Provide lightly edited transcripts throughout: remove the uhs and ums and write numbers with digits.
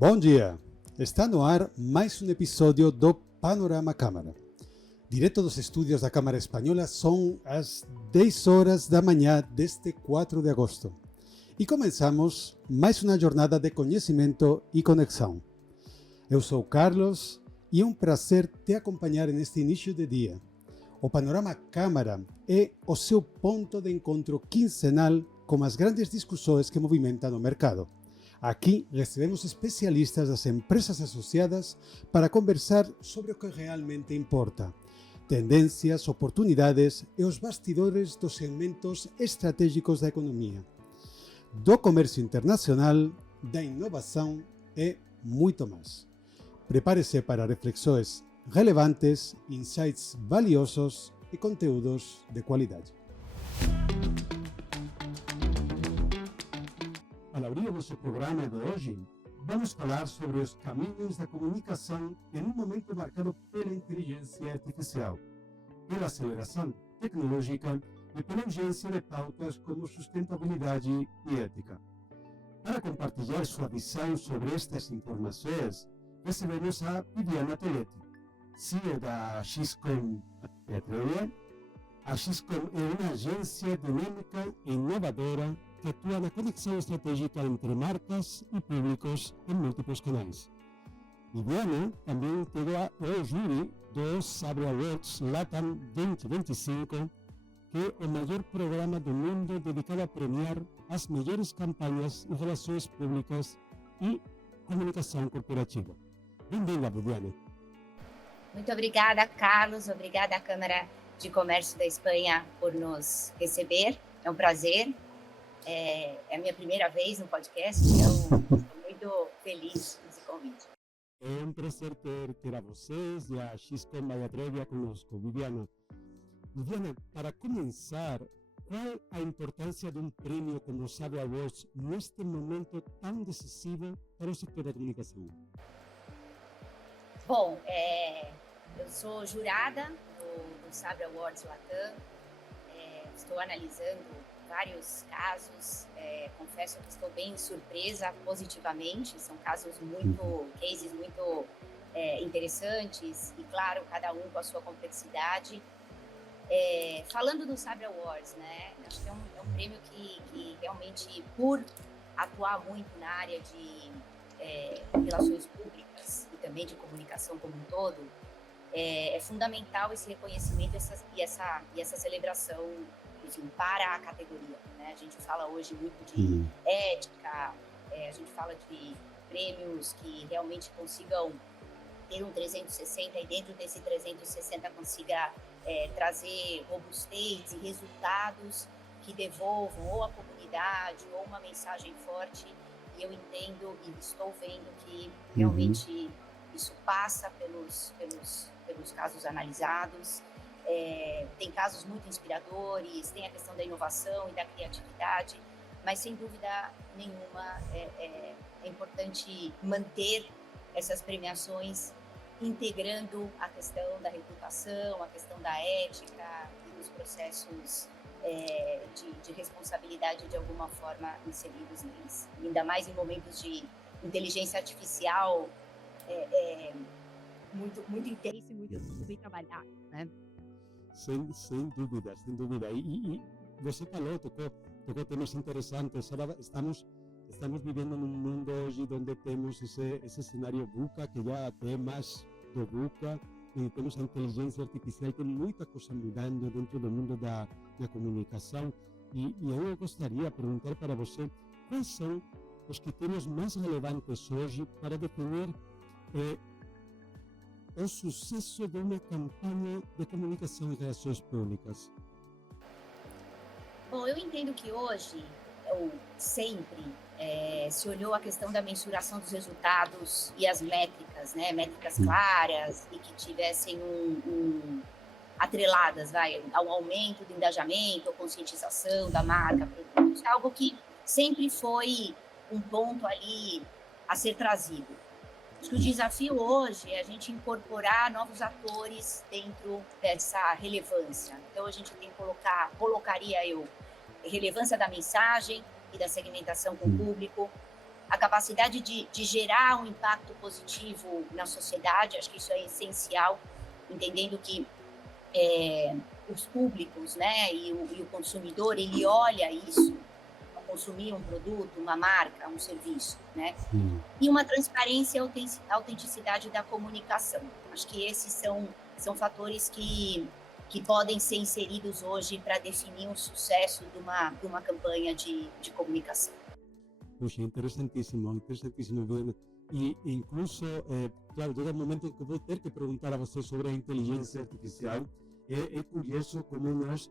Bom dia! Está no ar mais um episódio do Panorama Câmara. Direto dos estúdios da Câmara Espanhola, são as 10 horas da manhã deste 4 de agosto. E começamos mais uma jornada de conhecimento e conexão. Eu sou Carlos e é um prazer te acompanhar neste início de dia. O Panorama Câmara é o seu ponto de encontro quinzenal com as grandes discussões que movimentam o mercado. Aqui recebemos especialistas das empresas associadas para conversar sobre o que realmente importa, tendências, oportunidades e os bastidores dos segmentos estratégicos da economia, do comércio internacional, da inovação e muito mais. Prepare-se para reflexões relevantes, insights valiosos e conteúdos de qualidade. Para abrir o nosso programa de hoje, vamos falar sobre os caminhos da comunicação em um momento marcado pela inteligência artificial, pela aceleração tecnológica e pela urgência de pautas como sustentabilidade e ética. Para compartilhar sua visão sobre estas informações, recebemos a Viviana Toletti, CEO da Xcom Petroleum. A Xcom é uma agência dinâmica e inovadora que atua na conexão estratégica entre marcas e públicos em múltiplos canais. Viviana também integra o júri dos Sabre Awards Latam 2025, que é o maior programa do mundo dedicado a premiar as melhores campanhas em relações públicas e comunicação corporativa. Bem-vinda, Viviana. Muito obrigada, Carlos. Obrigada à Câmara de Comércio da Espanha por nos receber. É um prazer. É a minha primeira vez no podcast, então estou muito feliz nesse convite. É um prazer ter a vocês e a Xcom Petroleum conosco, Viviana. Viviana, para começar, qual a importância de um prêmio como o Sabre Awards neste momento tão decisivo para o setor da comunicação? Bom, eu sou jurada do Sabre Awards Latam, estou analisando vários casos, confesso que estou bem surpresa positivamente, são cases muito interessantes e, claro, cada um com a sua complexidade. Falando do Sabre Awards, né, acho que é um prêmio que realmente, por atuar muito na área de relações públicas e também de comunicação como um todo, é fundamental esse reconhecimento e essa celebração, enfim, para a categoria, né? A gente fala hoje muito de ética, a gente fala de prêmios que realmente consigam ter um 360 e dentro desse 360 consiga trazer robustez e resultados que devolvam ou a comunidade ou uma mensagem forte. E eu entendo e estou vendo que realmente isso passa pelos casos analisados. Tem casos muito inspiradores, tem a questão da inovação e da criatividade, mas sem dúvida nenhuma é importante manter essas premiações integrando a questão da reputação, a questão da ética e dos processos de responsabilidade de alguma forma inseridos neles. Ainda mais em momentos de inteligência artificial muito intenso e muito bem trabalhado, né? Sem dúvida. E você falou, tocou temas interessantes. Ahora estamos vivendo num mundo hoje onde temos esse cenário VUCA, que já até mais do VUCA, e temos a inteligência artificial, tem muita coisa mudando dentro do mundo da comunicação. E eu gostaria de perguntar para você, quais são os critérios mais relevantes hoje para definir o sucesso de uma campanha de comunicação e relações públicas? Bom, eu entendo que hoje, ou sempre, se olhou a questão da mensuração dos resultados e as métricas, né? Métricas claras e que tivessem atreladas ao aumento do engajamento, ou conscientização da marca, produtos, algo que sempre foi um ponto ali a ser trazido. Acho que o desafio hoje é a gente incorporar novos atores dentro dessa relevância. Então, a gente tem que colocaria relevância da mensagem e da segmentação com o público, a capacidade de gerar um impacto positivo na sociedade. Acho que isso é essencial, entendendo que os públicos, né, e o consumidor, ele olha isso, ao consumir um produto, uma marca, um serviço, né? E uma transparência e autenticidade da comunicação. Acho que esses são fatores que podem ser inseridos hoje para definir o sucesso de uma campanha de comunicação. Puxa, interessantíssimo, interessantíssimo. Bueno, e incluso, claro, chega um momento em que vou ter que perguntar a você sobre a inteligência artificial. É curioso como nós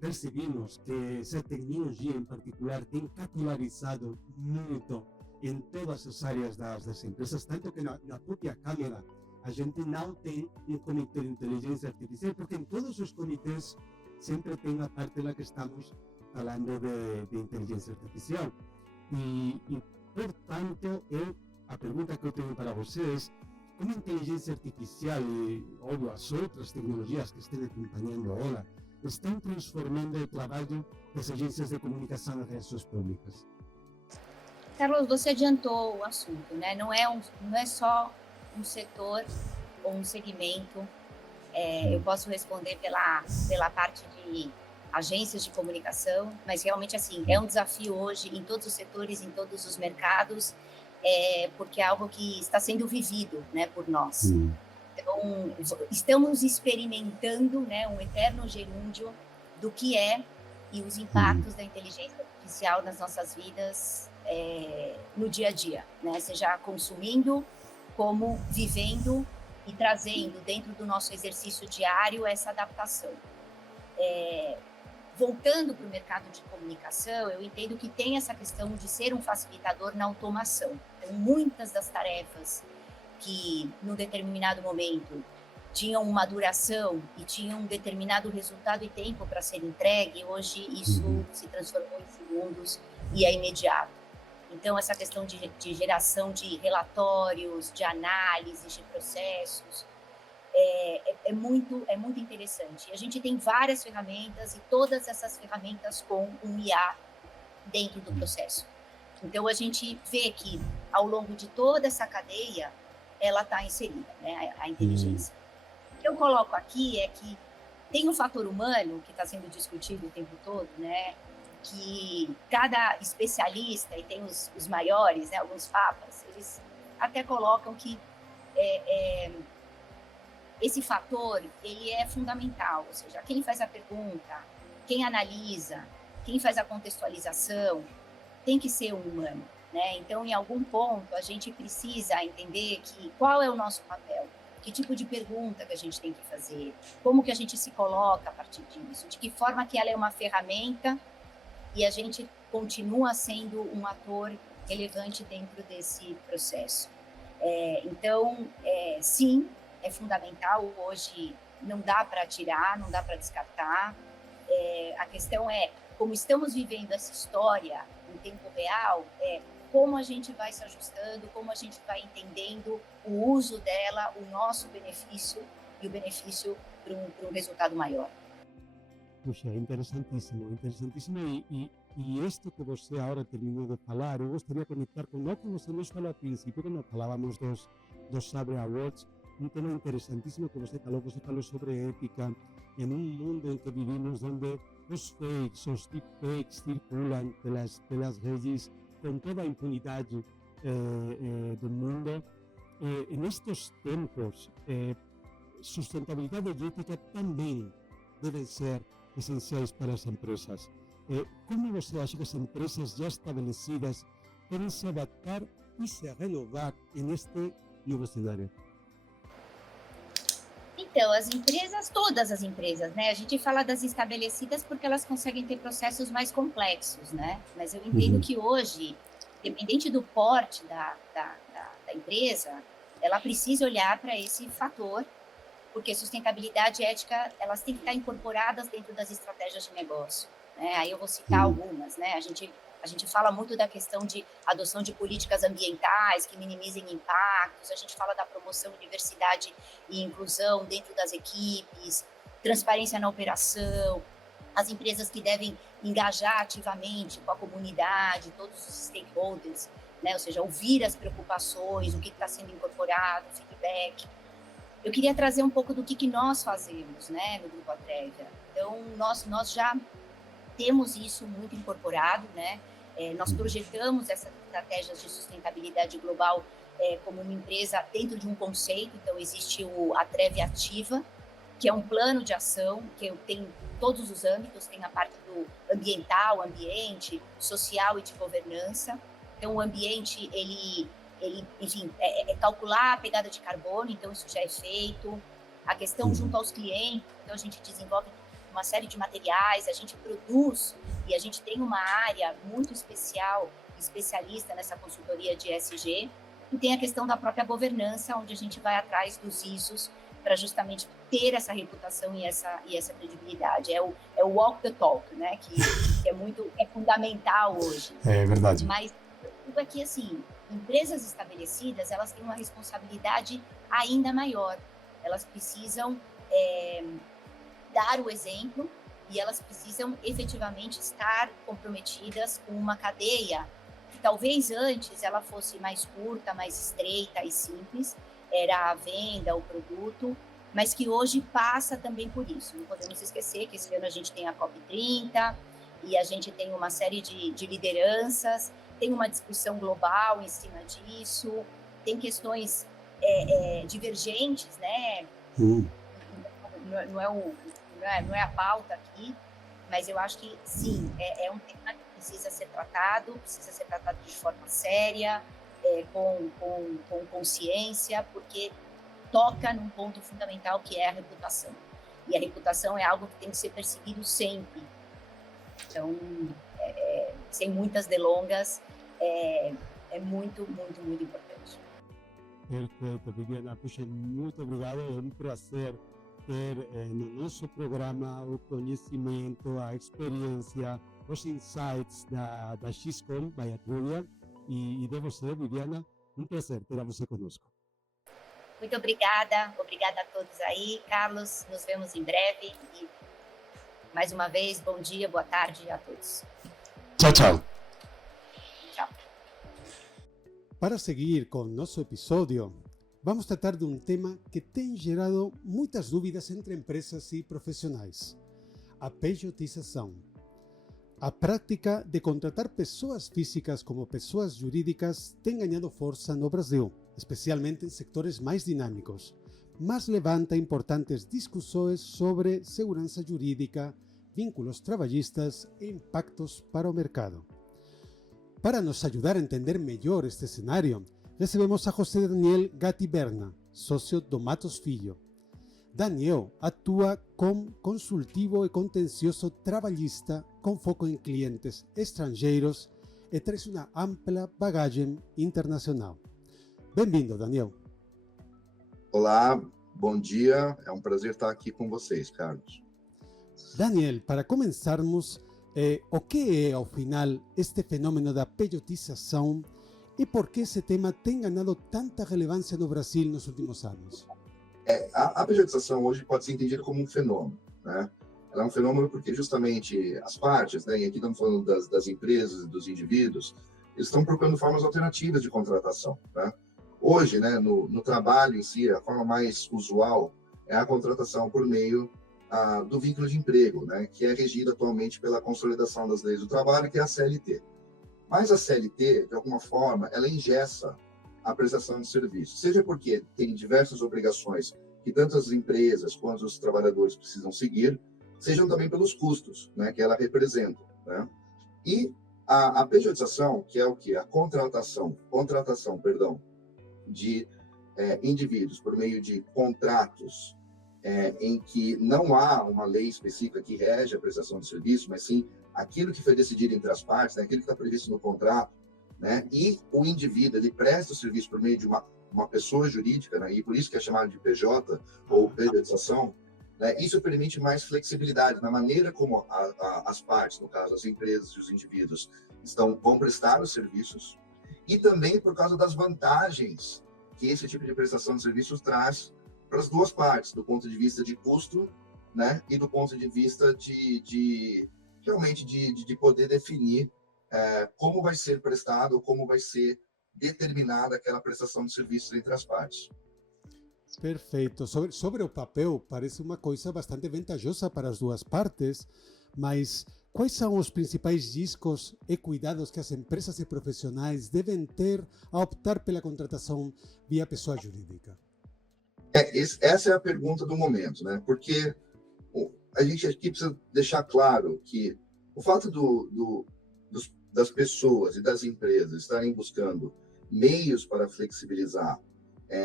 percebemos que essa tecnologia em particular tem capilarizado muito em todas as áreas das empresas, tanto que na própria Câmara a gente não tem um comitê de inteligência artificial, porque em todos os comitês sempre tem a parte lá que estamos falando de inteligência artificial. E portanto, a pergunta que eu tenho para vocês, como a inteligência artificial e, óbvio, as outras tecnologias que estão acompanhando agora, estão transformando o trabalho das agências de comunicação nas relações públicas? Carlos, você adiantou o assunto, né? Não é só um setor ou um segmento. Eu posso responder pela parte de agências de comunicação, mas realmente assim é um desafio hoje em todos os setores, em todos os mercados, porque é algo que está sendo vivido, né, por nós. Então, estamos experimentando, né, um eterno gerúndio do que é e os impactos da inteligência artificial nas nossas vidas no dia a dia, né? Seja consumindo, como vivendo e trazendo dentro do nosso exercício diário essa adaptação. Voltando para o mercado de comunicação, eu entendo que tem essa questão de ser um facilitador na automação. Então, muitas das tarefas que, num determinado momento, tinham uma duração e tinham um determinado resultado e tempo para ser entregue, hoje isso se transformou em segundos e é imediato. Então, essa questão de geração de relatórios, de análises, de processos, é muito interessante. E a gente tem várias ferramentas e todas essas ferramentas com um IA dentro do processo. Então, a gente vê que, ao longo de toda essa cadeia, ela está inserida, né, a inteligência. O que eu coloco aqui é que tem um fator humano que está sendo discutido o tempo todo, né, que cada especialista, e tem os maiores, né, alguns papas, eles até colocam que esse fator, ele é fundamental, ou seja, quem faz a pergunta, quem analisa, quem faz a contextualização, tem que ser um humano, né? Então, em algum ponto, a gente precisa entender qual é o nosso papel, que tipo de pergunta que a gente tem que fazer, como que a gente se coloca a partir disso, de que forma que ela é uma ferramenta e a gente continua sendo um ator relevante dentro desse processo. Então, sim, é fundamental. Hoje não dá para tirar, não dá para descartar. A questão é como estamos vivendo essa história em tempo real, como a gente vai se ajustando, como a gente vai entendendo o uso dela, o nosso benefício e o benefício para um resultado maior. Puxa, interessantíssimo, interessantíssimo. E isto que você agora terminou de falar, eu gostaria de conectar com o que você nos falou ao princípio, quando falávamos dos Sabre Awards, um tema interessantíssimo que você falou sobre ética, em um mundo em que vivimos, onde os fakes, os deepfakes circulam pelas redes com toda a impunidade do mundo. Nestes tempos, sustentabilidade e ética também devem ser essenciais para as empresas. Como você acha que as empresas já estabelecidas podem se adaptar e se renovar neste novo cenário? Então, todas as empresas, né? A gente fala das estabelecidas porque elas conseguem ter processos mais complexos, né? Mas eu entendo que hoje, independente do porte da empresa, ela precisa olhar para esse fator, porque sustentabilidade e ética, elas têm que estar incorporadas dentro das estratégias de negócio, né? Aí eu vou citar algumas, né? A gente fala muito da questão de adoção de políticas ambientais que minimizem impactos, a gente fala da promoção de diversidade e inclusão dentro das equipes, transparência na operação, as empresas que devem engajar ativamente com a comunidade, todos os stakeholders, né? Ou seja, ouvir as preocupações, o que está sendo incorporado, feedback. Eu queria trazer um pouco do que nós fazemos, né, no Grupo Atrevia. Então, nós já temos isso muito incorporado, né? Nós projetamos essas estratégias de sustentabilidade global como uma empresa dentro de um conceito. Então, existe o Atrevia Ativa, que é um plano de ação que tem todos os âmbitos, tem a parte do ambiental, ambiente, social e de governança. Então, o ambiente, ele enfim, calcular a pegada de carbono, então isso já é feito. A questão junto aos clientes, então a gente desenvolve uma série de materiais, a gente produz e a gente tem uma área muito especial, especialista nessa consultoria de ESG, e tem a questão da própria governança, onde a gente vai atrás dos ISOs para justamente ter essa reputação e essa credibilidade. É o walk the talk, né? Que é fundamental hoje. É verdade. Mas tudo é que, assim, empresas estabelecidas, elas têm uma responsabilidade ainda maior. Elas precisam dar o exemplo e elas precisam efetivamente estar comprometidas com uma cadeia que talvez antes ela fosse mais curta, mais estreita e simples, era a venda, o produto, mas que hoje passa também por isso. Não podemos esquecer que esse ano a gente tem a COP30 e a gente tem uma série de lideranças, tem uma discussão global em cima disso, tem questões divergentes, né? Não é a pauta aqui, mas eu acho que sim, é um tema que precisa ser tratado de forma séria, com consciência, porque toca num ponto fundamental que é a reputação. E a reputação é algo que tem que ser perseguido sempre. Então, sem muitas delongas, é muito, muito, muito importante. Perfeito, Viviana. Puxa, muito obrigado. É um prazer ter no nosso programa o conhecimento, a experiência, os insights da XCOM by Atrevia e de você, Viviana. Um prazer ter você conosco. Muito obrigada a todos aí. Carlos, nos vemos em breve. E, mais uma vez, bom dia, boa tarde a todos. Tchau, tchau. Tchau. Para seguir com nosso episódio, vamos tratar de um tema que tem gerado muitas dúvidas entre empresas e profissionais: a pejotização. A prática de contratar pessoas físicas como pessoas jurídicas tem ganhado força no Brasil, especialmente em setores mais dinâmicos, mas levanta importantes discussões sobre segurança jurídica, vínculos trabalhistas e impactos para o mercado. Para nos ajudar a entender melhor este cenário, recebemos a José Daniel Gatti Berna, sócio do Matos Filho. Daniel atua como consultivo e contencioso trabalhista com foco em clientes estrangeiros e traz uma ampla bagagem internacional. Bem-vindo, Daniel. Olá, bom dia. É um prazer estar aqui com vocês, Carlos. Daniel, para começarmos, o que é, ao final, este fenômeno da pejotização e por que esse tema tem ganhado tanta relevância no Brasil nos últimos anos? A pejotização hoje pode ser entendida como um fenômeno, né? Ela é um fenômeno porque justamente as partes, né, e aqui estamos falando das empresas, dos indivíduos, eles estão procurando formas alternativas de contratação, né? Hoje, né, no trabalho em si, a forma mais usual é a contratação por meio do vínculo de emprego, né, que é regido atualmente pela Consolidação das Leis do Trabalho, que é a CLT. Mas a CLT, de alguma forma, ela engessa a prestação de serviço, seja porque tem diversas obrigações que tanto as empresas quanto os trabalhadores precisam seguir, sejam também pelos custos, né, que ela representa, né? E a pejotização, que é o que? A contratação, de indivíduos por meio de contratos em que não há uma lei específica que rege a prestação de serviço, mas sim aquilo que foi decidido entre as partes, né, aquilo que está previsto no contrato, né, e o indivíduo ele presta o serviço por meio de uma pessoa jurídica, né, e por isso que é chamado de PJ ou pejotização, né, isso permite mais flexibilidade na maneira como as partes, no caso as empresas e os indivíduos, vão prestar os serviços, e também por causa das vantagens que esse tipo de prestação de serviços traz para as duas partes, do ponto de vista de custo, né, e do ponto de vista realmente de poder definir como vai ser prestado, como vai ser determinada aquela prestação de serviços entre as partes. Perfeito. Sobre o papel, parece uma coisa bastante vantajosa para as duas partes, mas quais são os principais riscos e cuidados que as empresas e profissionais devem ter ao optar pela contratação via pessoa jurídica? Essa é a pergunta do momento, né? Porque a gente aqui precisa deixar claro que o fato das pessoas e das empresas estarem buscando meios para flexibilizar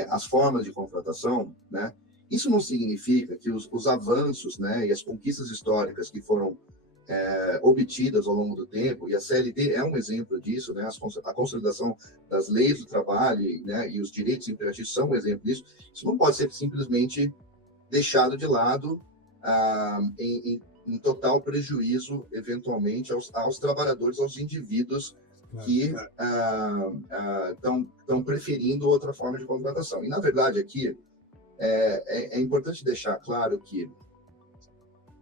as formas de contratação, né? Isso não significa que os avanços, né, e as conquistas históricas que foram obtidas ao longo do tempo, e a CLT é um exemplo disso, né, a consolidação das leis do trabalho, né, e os direitos imperativos são um exemplo disso, isso não pode ser simplesmente deixado de lado em total prejuízo, eventualmente, aos trabalhadores, aos indivíduos que estão preferindo outra forma de contratação. E, na verdade, aqui é importante deixar claro que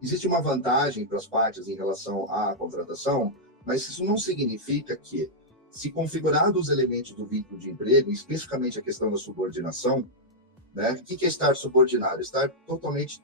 existe uma vantagem para as partes em relação à contratação, mas isso não significa que, se configurados os elementos do vínculo de emprego, especificamente a questão da subordinação, né, o que é estar subordinado? Estar totalmente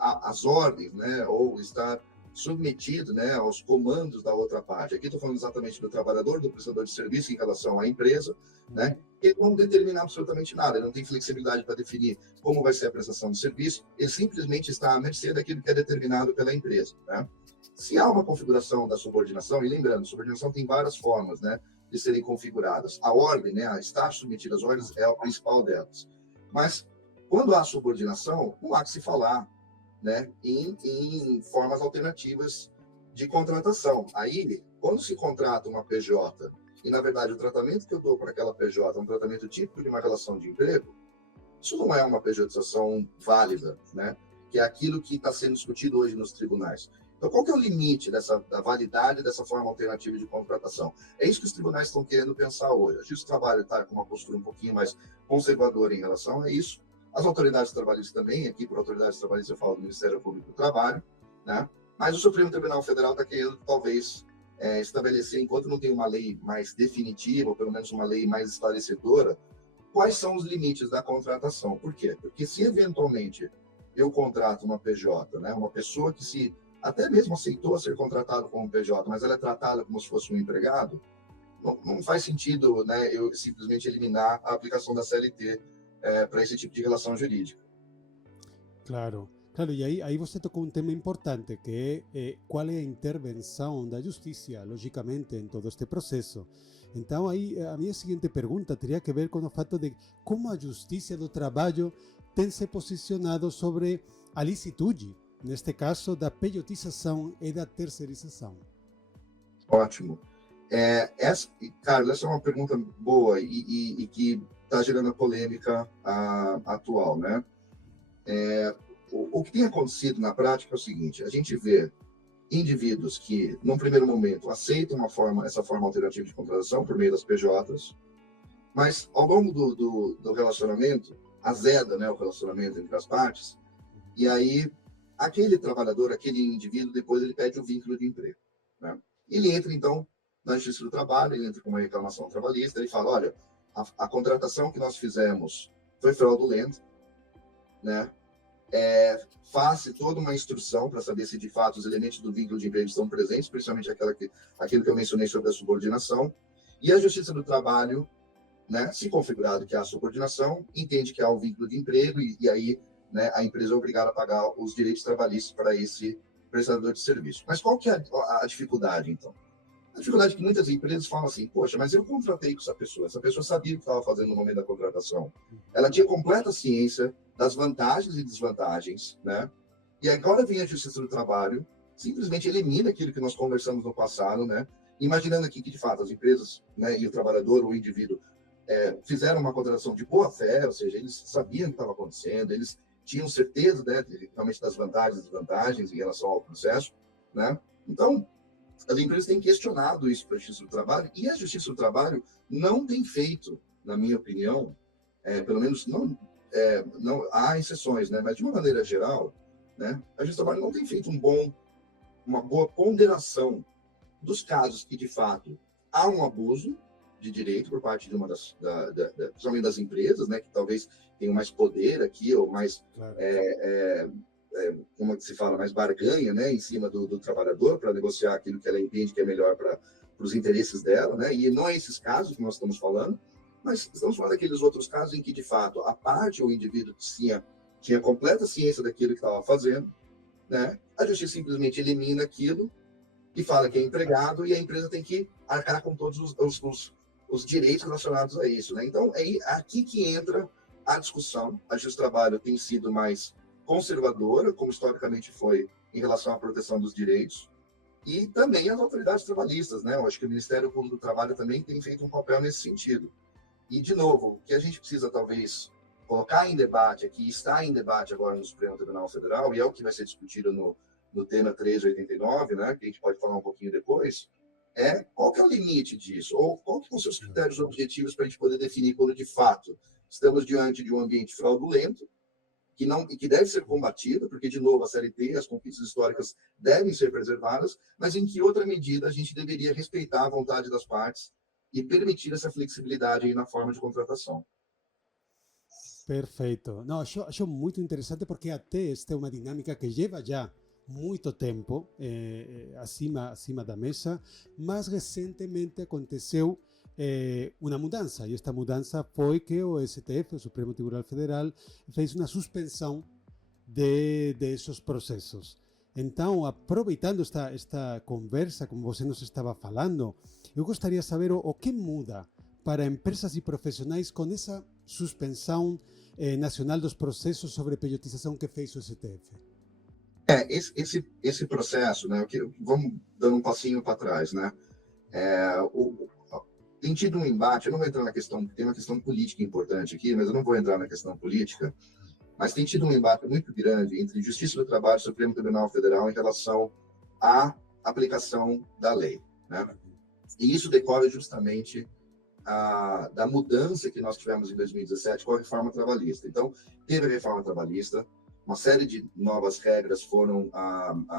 às ordens, né, ou estar submetido, né, aos comandos da outra parte. Aqui estou falando exatamente do trabalhador, do prestador de serviço em relação à empresa, né? Ele não determina absolutamente nada, ele não tem flexibilidade para definir como vai ser a prestação de serviço, ele simplesmente está à mercê daquilo que é determinado pela empresa, né? Se há uma configuração da subordinação, e lembrando, subordinação tem várias formas, né, de serem configuradas. A ordem, né, a estar submetido às ordens é a principal delas. Mas quando há subordinação, não há que se falar, né, em formas alternativas de contratação. Aí, quando se contrata uma PJ, e na verdade o tratamento que eu dou para aquela PJ é um tratamento típico de uma relação de emprego, isso não é uma pejotização válida, né, que é aquilo que está sendo discutido hoje nos tribunais. Então, qual que é o limite da validade dessa forma alternativa de contratação? É isso que os tribunais estão querendo pensar hoje. A Justiça do Trabalho está com uma postura um pouquinho mais conservadora em relação a isso. As autoridades trabalhistas também, aqui por autoridades trabalhistas eu falo do Ministério Público do Trabalho, né? Mas o Supremo Tribunal Federal está querendo, talvez, estabelecer, enquanto não tem uma lei mais definitiva, ou pelo menos uma lei mais esclarecedora, quais são os limites da contratação. Por quê? Porque se, eventualmente, eu contrato uma PJ, né? Uma pessoa que até mesmo aceitou ser contratado como PJ, mas ela é tratada como se fosse um empregado, não faz sentido, né, eu simplesmente eliminar a aplicação da CLT para esse tipo de relação jurídica. Claro, claro, e aí você tocou um tema importante, que é qual é a intervenção da justiça, logicamente, em todo este processo. Então, aí, a minha seguinte pergunta teria que ver com o fato de como a Justiça do Trabalho tem se posicionado sobre a licitude, neste caso, da pejotização e da terceirização. Ótimo. Carlos, essa é uma pergunta boa e que está gerando a polêmica atual, né? O que tem acontecido na prática é o seguinte: a gente vê indivíduos que, num primeiro momento, aceitam essa forma alternativa de contratação por meio das PJs, mas ao longo do relacionamento, azeda, né, o relacionamento entre as partes, e aí aquele trabalhador, aquele indivíduo, depois ele pede o vínculo de emprego, né? Ele entra, então, na Justiça do Trabalho, ele entra com uma reclamação trabalhista, ele fala: olha, a contratação que nós fizemos foi fraudulenta, né? Faça toda uma instrução para saber se de fato os elementos do vínculo de emprego estão presentes, principalmente aquilo que eu mencionei sobre a subordinação. E a Justiça do Trabalho, né, se configurado que há subordinação, entende que há um vínculo de emprego e aí, né, a empresa é obrigada a pagar os direitos trabalhistas para esse prestador de serviço. Mas qual que é a dificuldade, então? A dificuldade é que muitas empresas falam assim: poxa, mas eu contratei com essa pessoa sabia o que estava fazendo no momento da contratação, ela tinha completa ciência das vantagens e desvantagens, né? E agora vem a Justiça do Trabalho, simplesmente elimina aquilo que nós conversamos no passado, né? Imaginando aqui que, de fato, as empresas, né, e o trabalhador, o indivíduo, fizeram uma contratação de boa fé, ou seja, eles sabiam o que estava acontecendo, eles tinham certeza, né, realmente das vantagens e desvantagens em relação ao processo, né? Então, as empresas têm questionado isso para a Justiça do Trabalho, e a Justiça do Trabalho não tem feito, na minha opinião, pelo menos não há exceções, né? Mas de uma maneira geral, né, a Justiça do Trabalho não tem feito uma boa ponderação dos casos que, de fato, há um abuso, de direito por parte de uma principalmente das empresas, né, que talvez tenham mais poder aqui, ou mais, Claro. Como se fala, mais barganha, né, em cima do trabalhador, para negociar aquilo que ela entende que é melhor para os interesses dela, né, e não é esses casos que nós estamos falando, mas estamos falando daqueles outros casos em que, de fato, a parte ou o indivíduo tinha completa ciência daquilo que estava fazendo, né, a justiça simplesmente elimina aquilo e fala que é empregado e a empresa tem que arcar com todos os direitos relacionados a isso, né? Então, é aqui que entra a discussão. A Justiça do Trabalho tem sido mais conservadora, como historicamente foi em relação à proteção dos direitos, e também as autoridades trabalhistas, né? Eu acho que o Ministério Público do Trabalho também tem feito um papel nesse sentido. E, de novo, o que a gente precisa, talvez, colocar em debate aqui, está em debate agora no Supremo Tribunal Federal, e é o que vai ser discutido no tema 389, né, que a gente pode falar um pouquinho depois, qual que é o limite disso? Ou qual que são os seus critérios objetivos para a gente poder definir quando, de fato, estamos diante de um ambiente fraudulento, que deve ser combatido, porque, de novo, a CLT, as conquistas históricas devem ser preservadas, mas em que outra medida a gente deveria respeitar a vontade das partes e permitir essa flexibilidade aí na forma de contratação. Perfeito. Não, acho muito interessante porque até esta é uma dinâmica que leva já muito tempo acima da mesa, mas recentemente aconteceu uma mudança, e esta mudança foi que o STF, o Supremo Tribunal Federal, fez uma suspensão de esses processos. Então, aproveitando esta conversa, como você nos estava falando, eu gostaria de saber o que muda para empresas e profissionais com essa suspensão nacional dos processos sobre pejotização que fez o STF. Esse processo, né, vamos dando um passinho para trás, né, tem tido um embate, eu não vou entrar na questão, tem uma questão política importante aqui, mas eu não vou entrar na questão política, mas tem tido um embate muito grande entre Justiça do Trabalho e Supremo Tribunal Federal em relação à aplicação da lei, né, e isso decorre justamente da mudança que nós tivemos em 2017 com a reforma trabalhista. Então, teve a reforma trabalhista, uma série de novas regras foram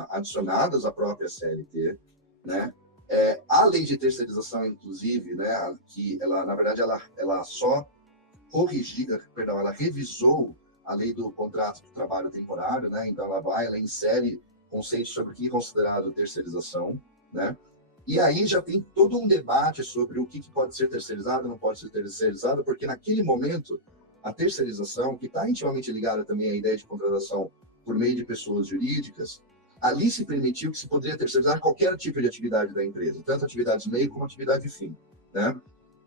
adicionadas à própria CLT, né? A lei de terceirização, inclusive, né, que ela, na verdade, ela só ela revisou a lei do contrato de trabalho temporário, né? Então, ela insere conceitos sobre o que é considerado terceirização, né? E aí já tem todo um debate sobre o que pode ser terceirizado, não pode ser terceirizado, porque naquele momento a terceirização, que está intimamente ligada também à ideia de contratação por meio de pessoas jurídicas, ali se permitiu que se poderia terceirizar qualquer tipo de atividade da empresa, tanto atividades meio como atividade fim, né?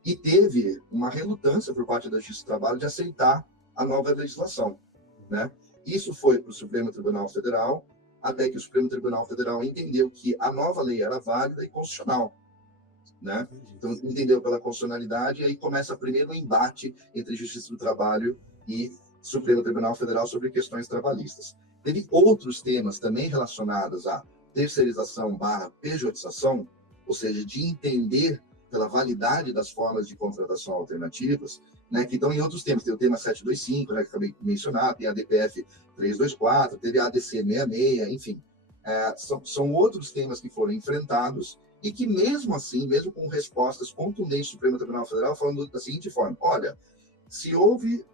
E teve uma relutância por parte da Justiça do Trabalho de aceitar a nova legislação, né? Isso foi para o Supremo Tribunal Federal, até que o Supremo Tribunal Federal entendeu que a nova lei era válida e constitucional, né? Então, entendeu pela constitucionalidade, e aí começa primeiro o embate entre Justiça do Trabalho e Supremo Tribunal Federal sobre questões trabalhistas. Teve outros temas também relacionados à terceirização / pejotização, ou seja, de entender pela validade das formas de contratação alternativas, né, que estão em outros temas. Tem o tema 725, né, que acabei de mencionar, tem a DPF 324, teve a ADC 66, enfim. São outros temas que foram enfrentados e que, mesmo assim, mesmo com respostas contundentes do Supremo Tribunal Federal, falando da seguinte forma: olha, se houve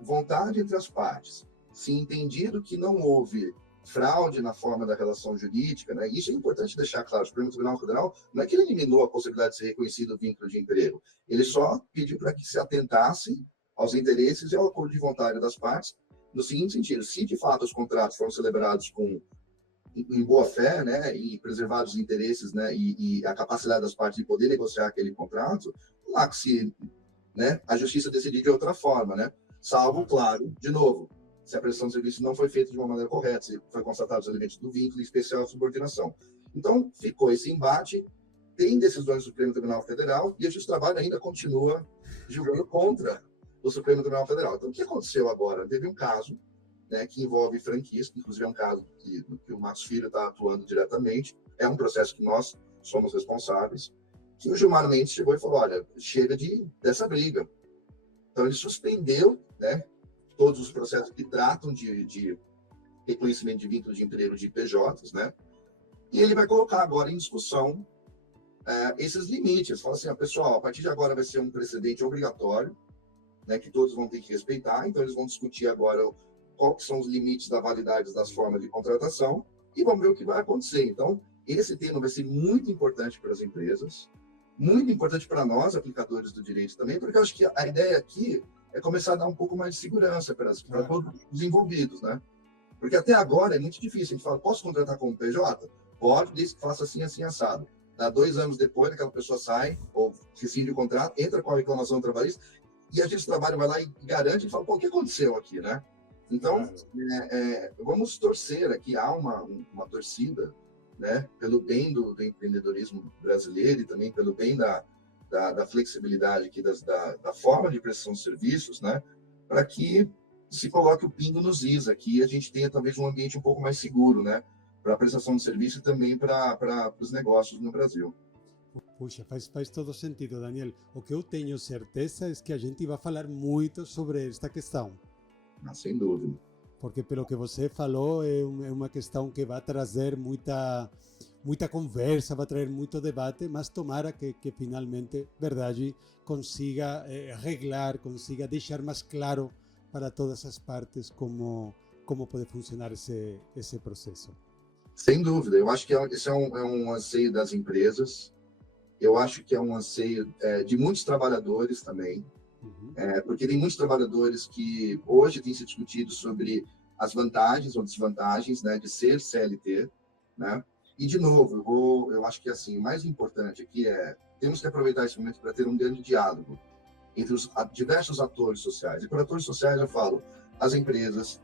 vontade entre as partes, se entendido que não houve fraude na forma da relação jurídica, né? Isso é importante deixar claro. O Supremo Tribunal Federal não é que ele eliminou a possibilidade de ser reconhecido o vínculo de emprego, ele só pediu para que se atentasse aos interesses e ao acordo de vontade das partes, no seguinte sentido: se de fato os contratos foram celebrados em boa fé, né, e preservados os interesses, né, e a capacidade das partes de poder negociar aquele contrato, lá que se, né, a justiça decidir de outra forma, né, salvo, claro, de novo, se a prestação de serviço não foi feita de uma maneira correta, se foi constatado os elementos do vínculo, em especial a subordinação. Então, ficou esse embate, tem decisões do Supremo Tribunal Federal, e a Justiça do Trabalho ainda continua julgando contra o Supremo Tribunal Federal. Então, o que aconteceu agora? Teve um caso, né, que envolve franquias, que inclusive é um caso que o Marcos Filho está atuando diretamente, é um processo que nós somos responsáveis, que o Gilmar Mendes chegou e falou: olha, chega dessa briga. Então, ele suspendeu, né, todos os processos que tratam de reconhecimento de vínculo de emprego de PJs, né? E ele vai colocar agora em discussão esses limites. Fala assim, pessoal, a partir de agora vai ser um precedente obrigatório, né, que todos vão ter que respeitar, então eles vão discutir agora quais são os limites da validade das formas de contratação e vamos ver o que vai acontecer. Então, esse tema vai ser muito importante para as empresas, muito importante para nós, aplicadores do direito também, porque eu acho que a ideia aqui é começar a dar um pouco mais de segurança para todos os envolvidos, né? Porque até agora é muito difícil. A gente fala, posso contratar como PJ? Pode, desde que faça assim, assim, assado. 2 anos depois, aquela pessoa sai, ou rescinde o contrato, entra com a reclamação trabalhista, e a gente trabalha, vai lá e garante, e fala, pô, o que aconteceu aqui, né? Então, vamos torcer aqui, há uma torcida, né, pelo bem do empreendedorismo brasileiro e também pelo bem da flexibilidade aqui, da forma de prestação de serviços, né, para que se coloque o pingo nos is aqui e a gente tenha talvez um ambiente um pouco mais seguro, né, para a prestação de serviço e também para os negócios no Brasil. Puxa, faz todo sentido, Daniel. O que eu tenho certeza é que a gente vai falar muito sobre esta questão. Sem dúvida. Porque pelo que você falou, é uma questão que vai trazer muita conversa, vai trazer muito debate, mas tomara que finalmente, verdade, consiga arreglar, consiga deixar mais claro para todas as partes como pode funcionar esse processo. Sem dúvida, eu acho que esse é um anseio das empresas, eu acho que é um anseio de muitos trabalhadores também, porque tem muitos trabalhadores que hoje tem se discutido sobre as vantagens ou desvantagens, né, de ser CLT, né? E, de novo, eu acho que assim, o mais importante aqui temos que aproveitar esse momento para ter um grande diálogo entre os diversos atores sociais. E por atores sociais eu falo as empresas,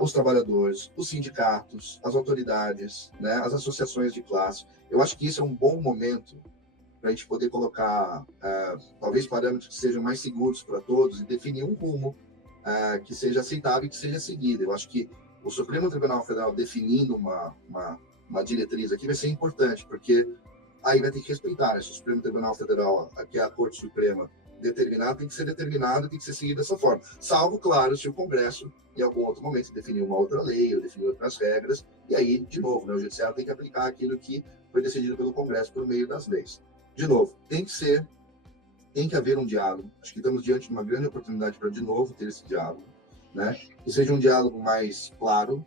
os trabalhadores, os sindicatos, as autoridades, né, as associações de classe. Eu acho que isso é um bom momento para a gente poder colocar, talvez, parâmetros que sejam mais seguros para todos e definir um rumo que seja aceitável e que seja seguido. Eu acho que o Supremo Tribunal Federal definindo uma diretriz aqui vai ser importante, porque aí vai ter que respeitar, né? Se o Supremo Tribunal Federal, aqui é a Corte Suprema, determinado, tem que ser determinado, tem que ser seguido dessa forma. Salvo, claro, se o Congresso, em algum outro momento, definir uma outra lei ou definir outras regras, e aí, de novo, né, o Judiciário tem que aplicar aquilo que foi decidido pelo Congresso por meio das leis. De novo, tem que haver um diálogo. Acho que estamos diante de uma grande oportunidade para, de novo, ter esse diálogo, né? Que seja um diálogo mais claro,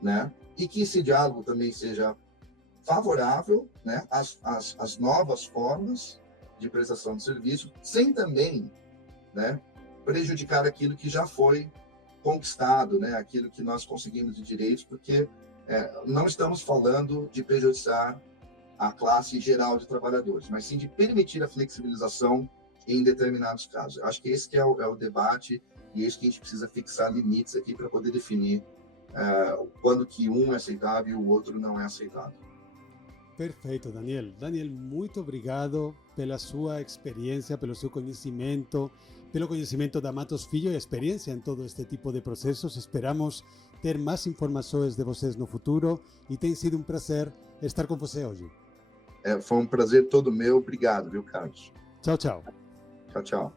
né? E que esse diálogo também seja favorável, né, às novas formas de prestação de serviço, sem também, né, prejudicar aquilo que já foi conquistado, né, aquilo que nós conseguimos de direitos, porque não estamos falando de prejudiciar a classe geral de trabalhadores, mas sim de permitir a flexibilização em determinados casos. Eu acho que esse que é o debate e é isso que a gente precisa fixar limites aqui para poder definir quando que um é aceitável e o outro não é aceitável. Perfeito, Daniel. Daniel, muito obrigado pela sua experiência, pelo seu conhecimento, pelo conhecimento da Matos Filho e a experiência em todo este tipo de processos. Esperamos ter mais informações de vocês no futuro e tem sido um prazer estar com você hoje. Foi um prazer todo meu. Obrigado, viu, Carlos? Tchau, tchau. Tchau, tchau.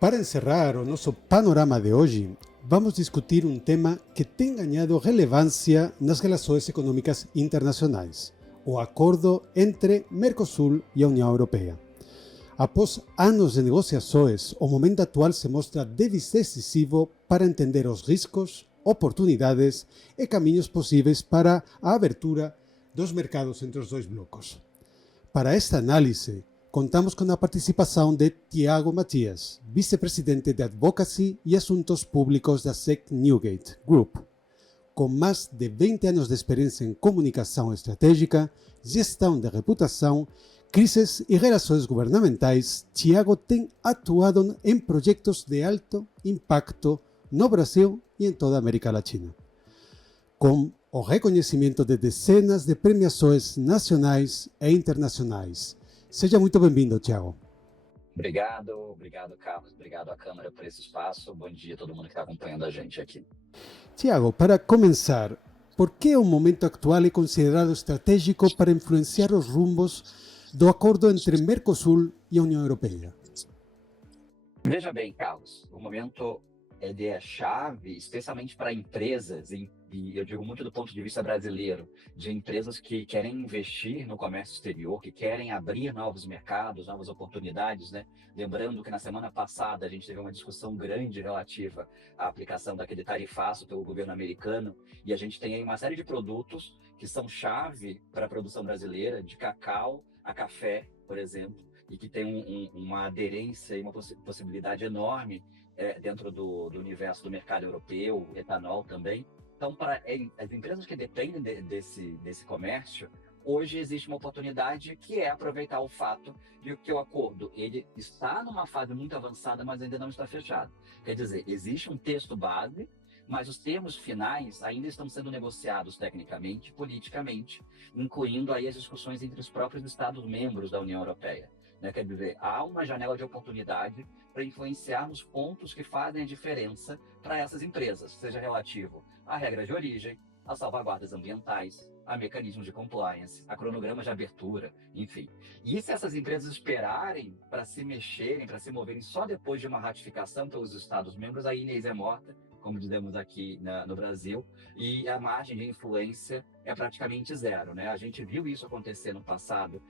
Para encerrar o nosso panorama de hoje, vamos discutir um tema que tem ganhado relevância nas relações econômicas internacionais: o acordo entre Mercosul e a União Europeia. Após anos de negociações, o momento atual se mostra decisivo para entender os riscos, oportunidades e caminhos possíveis para a abertura dos mercados entre os dois blocos. Para esta análise, contamos com a participação de Tiago Matias, vice-presidente de Advocacy e Assuntos Públicos da SEC Newgate Group. Com mais de 20 anos de experiência em comunicação estratégica, gestão de reputação, crises e relações governamentais, Tiago tem atuado em projetos de alto impacto no Brasil e em toda a América Latina. Com o reconhecimento de dezenas de premiações nacionais e internacionais. Seja muito bem-vindo, Tiago. Obrigado, Carlos. Obrigado à Câmara por esse espaço. Bom dia a todo mundo que está acompanhando a gente aqui. Tiago, para começar, por que o momento atual é considerado estratégico para influenciar os rumos do acordo entre Mercosul e a União Europeia? Veja bem, Carlos, o momento é chave, especialmente para empresas em e eu digo muito do ponto de vista brasileiro, de empresas que querem investir no comércio exterior, que querem abrir novos mercados, novas oportunidades, né? Lembrando que na semana passada a gente teve uma discussão grande relativa à aplicação daquele tarifaço pelo governo americano, e a gente tem aí uma série de produtos que são chave para a produção brasileira, de cacau a café, por exemplo, e que tem uma aderência e uma possibilidade enorme dentro do universo do mercado europeu, etanol também. Então, para as empresas que dependem desse comércio, hoje existe uma oportunidade que é aproveitar o fato de que o acordo ele está numa fase muito avançada, mas ainda não está fechado. Quer dizer, existe um texto base, mas os termos finais ainda estão sendo negociados tecnicamente, politicamente, incluindo aí as discussões entre os próprios Estados-membros da União Europeia. Né? Quer dizer, há uma janela de oportunidade para influenciar nos pontos que fazem a diferença para essas empresas, seja relativo à regra de origem, a salvaguardas ambientais, a mecanismos de compliance, a cronograma de abertura, enfim. E se essas empresas esperarem para se mexerem, para se moverem só depois de uma ratificação pelos Estados-membros, a Inês é morta, como dizemos aqui no Brasil, e a margem de influência é praticamente zero, né? A gente viu isso acontecer no passado,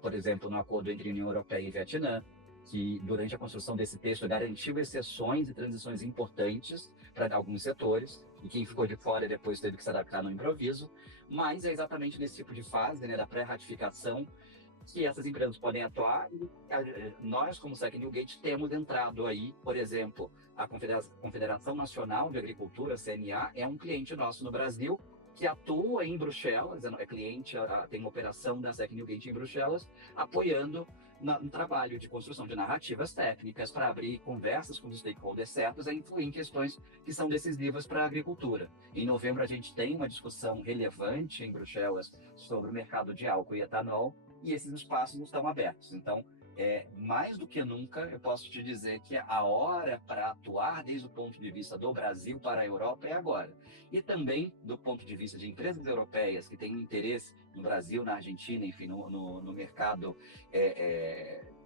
por exemplo, no acordo entre a União Europeia e Vietnã, que durante a construção desse texto garantiu exceções e transições importantes para alguns setores, e quem ficou de fora depois teve que se adaptar no improviso, mas é exatamente nesse tipo de fase, né, da pré-ratificação, que essas empresas podem atuar, e nós, como Sec Newgate, temos entrado aí, por exemplo, a Confederação Nacional de Agricultura, CNA, é um cliente nosso no Brasil, que atua em Bruxelas, é cliente, tem uma operação da Sec Newgate em Bruxelas, apoiando no trabalho de construção de narrativas técnicas para abrir conversas com os stakeholders certos a influir em questões que são decisivas para a agricultura. Em novembro, a gente tem uma discussão relevante em Bruxelas sobre o mercado de álcool e etanol, e esses espaços não estão abertos. Então, mais do que nunca, eu posso te dizer que a hora para atuar desde o ponto de vista do Brasil para a Europa é agora. E também do ponto de vista de empresas europeias que têm interesse no Brasil, na Argentina, enfim, no mercado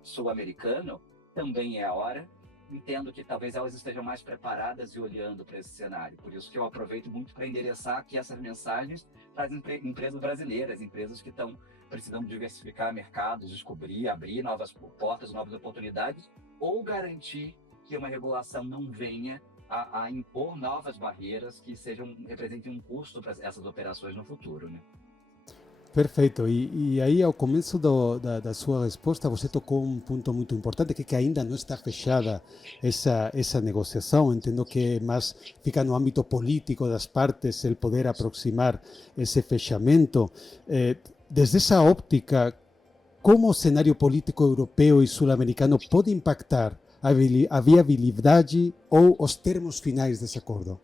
sul-americano, também é a hora. Entendo que talvez elas estejam mais preparadas e olhando para esse cenário. Por isso que eu aproveito muito para endereçar aqui essas mensagens para as empresas brasileiras, empresas que estão precisando diversificar mercados, descobrir, abrir novas portas, novas oportunidades, ou garantir que uma regulação não venha a impor novas barreiras que representem um custo para essas operações no futuro, né? Perfeito. E aí, ao começo da sua resposta, você tocou um ponto muito importante, que ainda não está fechada essa negociação. Entendo que mais fica no âmbito político das partes el poder aproximar esse fechamento. Desde essa óptica, como o cenário político europeu e sul-americano pode impactar a viabilidade ou os termos finais desse acordo?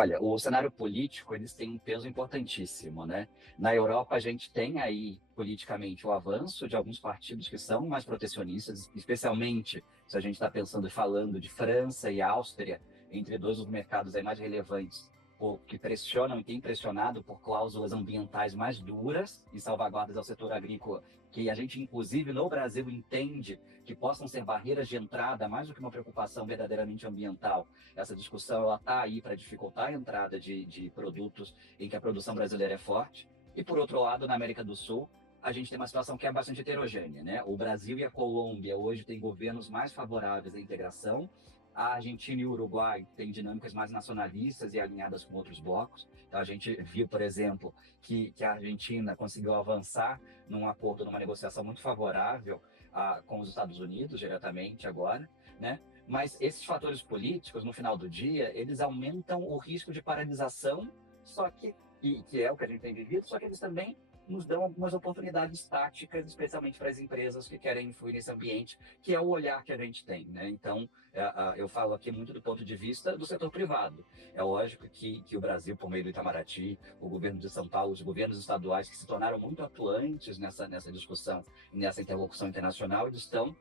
Olha, o cenário político, eles têm um peso importantíssimo, né? Na Europa, a gente tem aí, politicamente, o avanço de alguns partidos que são mais protecionistas, especialmente se a gente está pensando e falando de França e Áustria, entre dois dos mercados aí mais relevantes, que pressionam e têm pressionado por cláusulas ambientais mais duras e salvaguardas ao setor agrícola, que a gente, inclusive, no Brasil, entende que possam ser barreiras de entrada, mais do que uma preocupação verdadeiramente ambiental. Essa discussão está aí para dificultar a entrada de produtos em que a produção brasileira é forte. E, por outro lado, na América do Sul, a gente tem uma situação que é bastante heterogênea, né? O Brasil e a Colômbia hoje têm governos mais favoráveis à integração. A Argentina e o Uruguai têm dinâmicas mais nacionalistas e alinhadas com outros blocos. Então, a gente viu, por exemplo, que a Argentina conseguiu avançar num acordo, numa negociação muito favorável com os Estados Unidos, diretamente agora, né? Mas esses fatores políticos, no final do dia, eles aumentam o risco de paralisação, que é o que a gente tem vivido, só que eles também nos dão algumas oportunidades táticas, especialmente para as empresas que querem influir nesse ambiente, que é o olhar que a gente tem, né? Então, eu falo aqui muito do ponto de vista do setor privado. É lógico que o Brasil, por meio do Itamaraty, o governo de São Paulo, os governos estaduais que se tornaram muito atuantes nessa discussão, nessa interlocução internacional, eles estão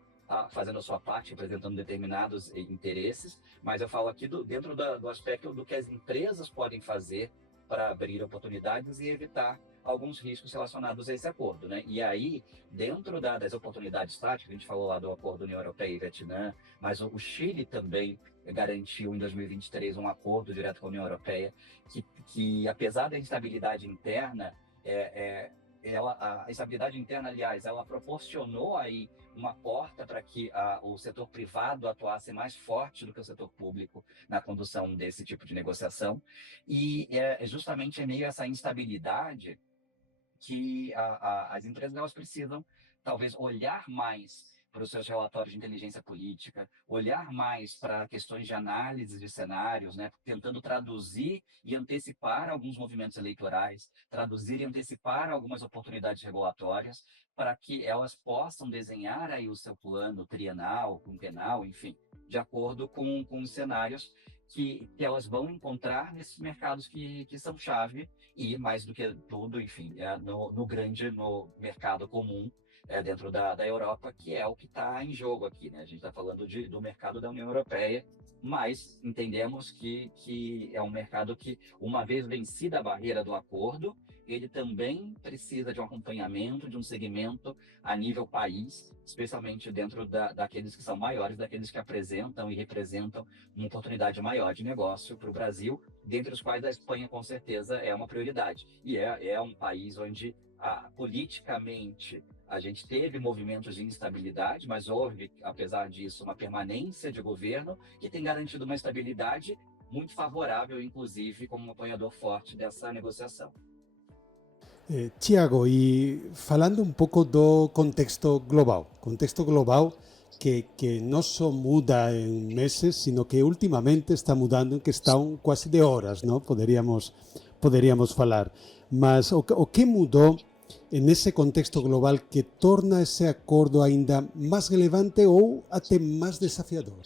fazendo a sua parte, representando determinados interesses, mas eu falo aqui dentro do aspecto do que as empresas podem fazer para abrir oportunidades e evitar alguns riscos relacionados a esse acordo, né? E aí, dentro das oportunidades táticas, a gente falou lá do acordo União Europeia e Vietnã, mas o Chile também garantiu em 2023 um acordo direto com a União Europeia, que apesar da instabilidade interna, a estabilidade interna, aliás, ela proporcionou aí uma porta para que o setor privado atuasse mais forte do que o setor público na condução desse tipo de negociação. E justamente em meio a essa instabilidade que as empresas elas precisam, talvez, olhar mais para os seus relatórios de inteligência política, olhar mais para questões de análise de cenários, né, tentando traduzir e antecipar alguns movimentos eleitorais, traduzir e antecipar algumas oportunidades regulatórias, para que elas possam desenhar aí o seu plano trienal, quinquenal, enfim, de acordo com os cenários que elas vão encontrar nesses mercados que são chave e, mais do que tudo, enfim, no mercado comum dentro da Europa, que é o que está em jogo aqui, né? A gente está falando do mercado da União Europeia, mas entendemos que é um mercado que, uma vez vencida a barreira do acordo, ele também precisa de um acompanhamento, de um segmento a nível país, especialmente dentro daqueles que são maiores, daqueles que apresentam e representam uma oportunidade maior de negócio para o Brasil, dentre os quais a Espanha, com certeza, é uma prioridade. E é um país onde, politicamente, a gente teve movimentos de instabilidade, mas houve, apesar disso, uma permanência de governo que tem garantido uma estabilidade muito favorável, inclusive, como um apoiador forte dessa negociação. Tiago, e falando um pouco do contexto global que não só muda em meses, sino que ultimamente está mudando em questão quase de horas, não? Poderíamos falar. Mas o que mudou nesse contexto global que torna esse acordo ainda mais relevante ou até mais desafiador?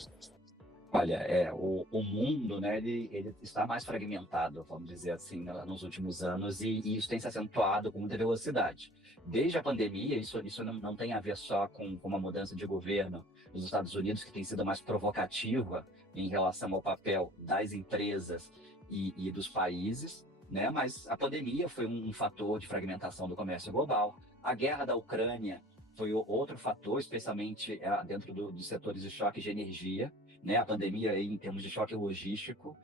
Olha, o mundo, né, ele está mais fragmentado, vamos dizer assim, nos últimos anos, e isso tem se acentuado com muita velocidade. Desde a pandemia, isso não tem a ver só com uma mudança de governo nos Estados Unidos, que tem sido mais provocativa em relação ao papel das empresas e dos países, né, mas a pandemia foi um fator de fragmentação do comércio global. A guerra da Ucrânia foi outro fator, especialmente dentro dos setores de choque de energia, né? A pandemia, em termos de choque logístico,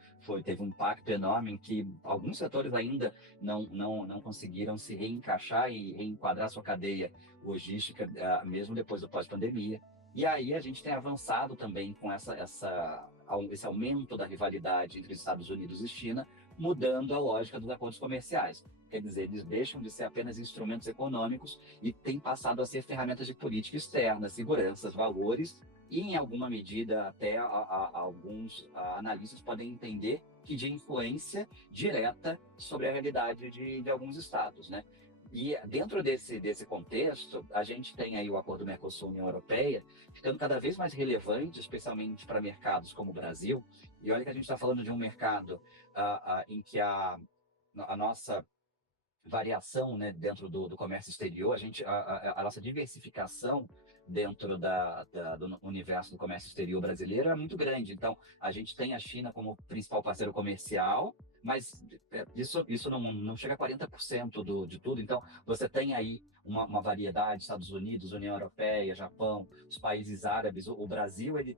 teve um impacto enorme em que alguns setores ainda não conseguiram se reencaixar e reenquadrar sua cadeia logística, mesmo depois do pós-pandemia. E aí a gente tem avançado também com esse aumento da rivalidade entre Estados Unidos e China, mudando a lógica dos acordos comerciais. Quer dizer, eles deixam de ser apenas instrumentos econômicos e têm passado a ser ferramentas de política externa, seguranças, valores, e, em alguma medida, até alguns analistas podem entender que de influência direta sobre a realidade de alguns estados, né? E dentro desse contexto, a gente tem aí o acordo Mercosul-União Europeia ficando cada vez mais relevante, especialmente para mercados como o Brasil. E olha que a gente está falando de um mercado em que a nossa variação, né, dentro do comércio exterior, a nossa diversificação dentro do universo do comércio exterior brasileiro é muito grande. Então, a gente tem a China como principal parceiro comercial, mas isso não chega a 40% de tudo. Então, você tem aí uma variedade: Estados Unidos, União Europeia, Japão, os países árabes. O Brasil, ele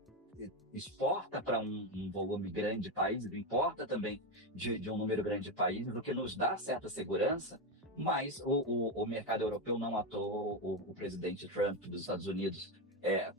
exporta para um volume grande de países, importa também de um número grande de países, o que nos dá certa segurança, mas o mercado europeu não à toa. O presidente Trump dos Estados Unidos,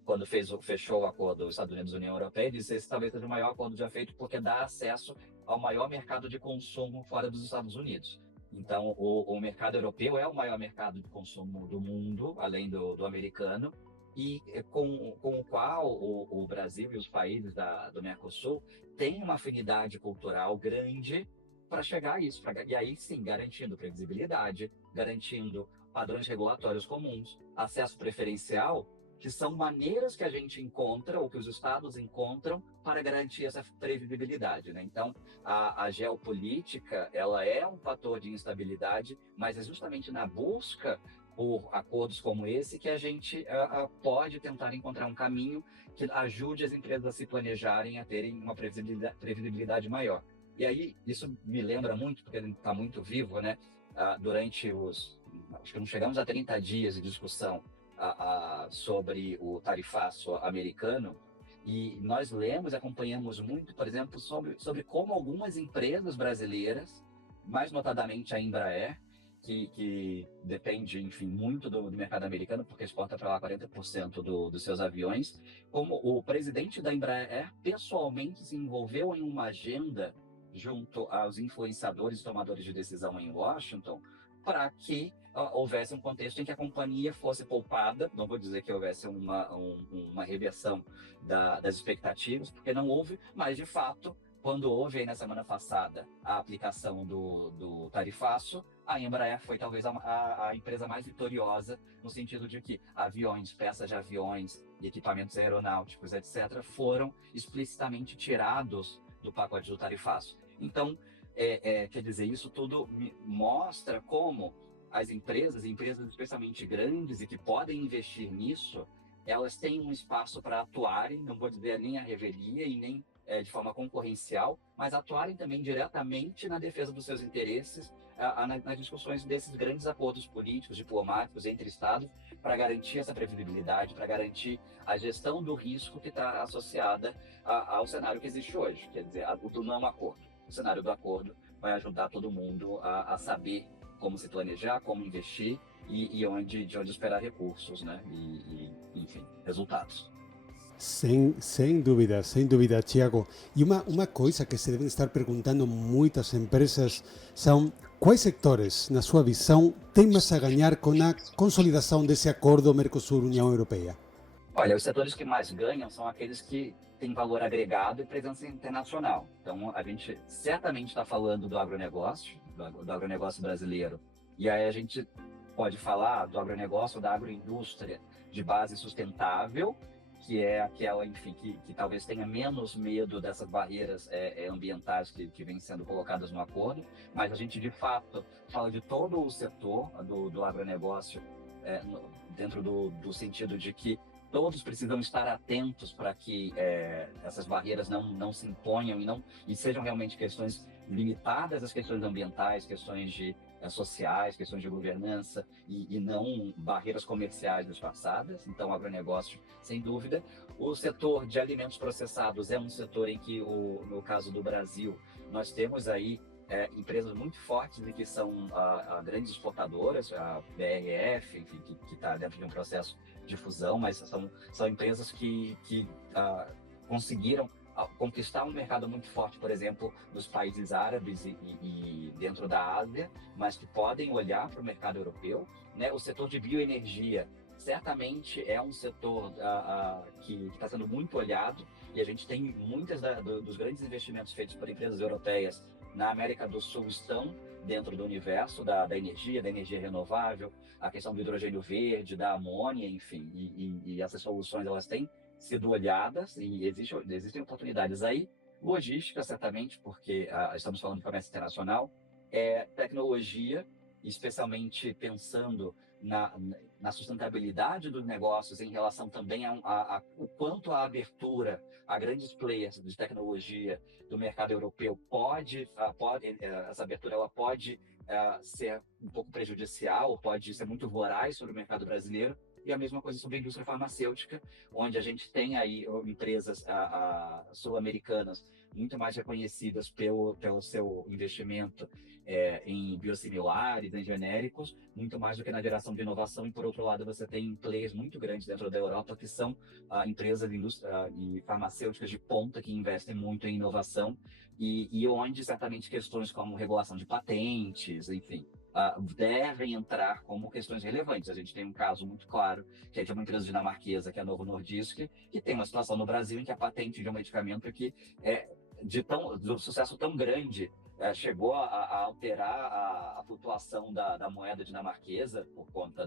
quando fechou o acordo dos Estados Unidos e União Europeia, disse que esse talvez seja o maior acordo já feito, porque dá acesso ao maior mercado de consumo fora dos Estados Unidos. Então, o mercado europeu é o maior mercado de consumo do mundo, além do americano, e com o qual o Brasil e os países do Mercosul têm uma afinidade cultural grande para chegar a isso. E aí, sim, garantindo previsibilidade, garantindo padrões regulatórios comuns, acesso preferencial, que são maneiras que a gente encontra, ou que os estados encontram, para garantir essa previsibilidade, né? Então, a geopolítica, ela é um fator de instabilidade, mas é justamente na busca por acordos como esse que a gente pode tentar encontrar um caminho que ajude as empresas a se planejarem, a terem uma previsibilidade maior. E aí, isso me lembra muito, porque ele está muito vivo, né? Durante acho que não chegamos a 30 dias de discussão sobre o tarifaço americano, E nós lemos e acompanhamos muito, por exemplo, sobre como algumas empresas brasileiras, mais notadamente a Embraer, que depende, enfim, muito do mercado americano, porque exporta para lá 40% dos seus aviões, como o presidente da Embraer pessoalmente se envolveu em uma agenda junto aos influenciadores e tomadores de decisão em Washington, para que houvesse um contexto em que a companhia fosse poupada. Não vou dizer que houvesse uma reversão das expectativas, porque não houve, mas de fato, quando houve aí na semana passada a aplicação do tarifaço, a Embraer foi talvez a empresa mais vitoriosa, no sentido de que aviões, peças de aviões, equipamentos aeronáuticos, etc., foram explicitamente tirados do pacote do tarifaço. Então, quer dizer, isso tudo mostra como as empresas especialmente grandes e que podem investir nisso, elas têm um espaço para atuarem, não vou dizer nem a revelia e nem de forma concorrencial, mas atuarem também diretamente na defesa dos seus interesses, nas discussões desses grandes acordos políticos, diplomáticos entre Estados, para garantir essa previsibilidade, para garantir a gestão do risco que está associada ao cenário que existe hoje. Quer dizer, o não acordo. O cenário do acordo vai ajudar todo mundo a saber como se planejar, como investir e de onde esperar recursos, né? Enfim, resultados. Sem dúvida, Tiago. E uma coisa que se devem estar perguntando muitas empresas são quais sectores, na sua visão, têm mais a ganhar com a consolidação desse acordo Mercosul-União Europeia? Olha, os setores que mais ganham são aqueles que têm valor agregado e presença internacional. Então, a gente certamente está falando do agronegócio, do agronegócio brasileiro. E aí a gente pode falar do agronegócio, da agroindústria de base sustentável, que é aquela, enfim, que talvez tenha menos medo dessas barreiras ambientais que vêm sendo colocadas no acordo, mas a gente, de fato, fala de todo o setor do agronegócio, dentro do sentido de que todos precisam estar atentos para que essas barreiras não se imponham e sejam realmente questões limitadas às questões ambientais, questões sociais, questões de governança e não barreiras comerciais disfarçadas. Então, o agronegócio, sem dúvida. O setor de alimentos processados é um setor em que, no caso do Brasil, nós temos aí empresas muito fortes e que são grandes exportadoras, a BRF, enfim, que está dentro de um processo de fusão, mas são empresas que conseguiram conquistar um mercado muito forte, por exemplo, nos países árabes e dentro da Ásia, mas que podem olhar para o mercado europeu, né? O setor de bioenergia certamente é um setor que está sendo muito olhado, e a gente tem muitos dos grandes investimentos feitos por empresas europeias na América do Sul estão dentro do universo da energia renovável, a questão do hidrogênio verde, da amônia, enfim, e essas soluções elas têm sido olhadas e existem oportunidades aí. Logística, certamente, porque estamos falando de comércio internacional, tecnologia, especialmente pensando na sustentabilidade dos negócios em relação também o quanto a abertura a grandes players de tecnologia do mercado europeu essa abertura ela pode ser um pouco prejudicial, pode ser muito voraz sobre o mercado brasileiro. E a mesma coisa sobre a indústria farmacêutica, onde a gente tem aí empresas sul-americanas muito mais reconhecidas pelo seu investimento em biosimilares, em genéricos, muito mais do que na geração de inovação. E, por outro lado, você tem players muito grandes dentro da Europa que são empresas de indústria e farmacêuticas de ponta que investem muito em inovação e onde certamente questões como regulação de patentes, enfim, devem entrar como questões relevantes. A gente tem um caso muito claro, que é de uma empresa dinamarquesa, que é a Novo Nordisk, que tem uma situação no Brasil em que a patente de um medicamento que de um sucesso tão grande chegou a alterar a flutuação da moeda dinamarquesa por conta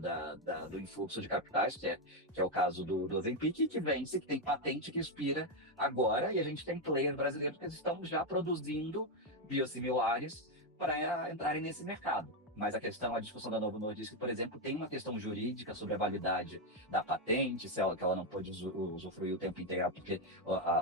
do influxo de capitais, que é o caso do Ozempic, que vence, que tem patente que expira agora, e a gente tem players brasileiros que estão já produzindo biosimilares para entrarem nesse mercado. Mas a discussão da Novo Nordisk, por exemplo, tem uma questão jurídica sobre a validade da patente, que ela não pôde usufruir o tempo integral porque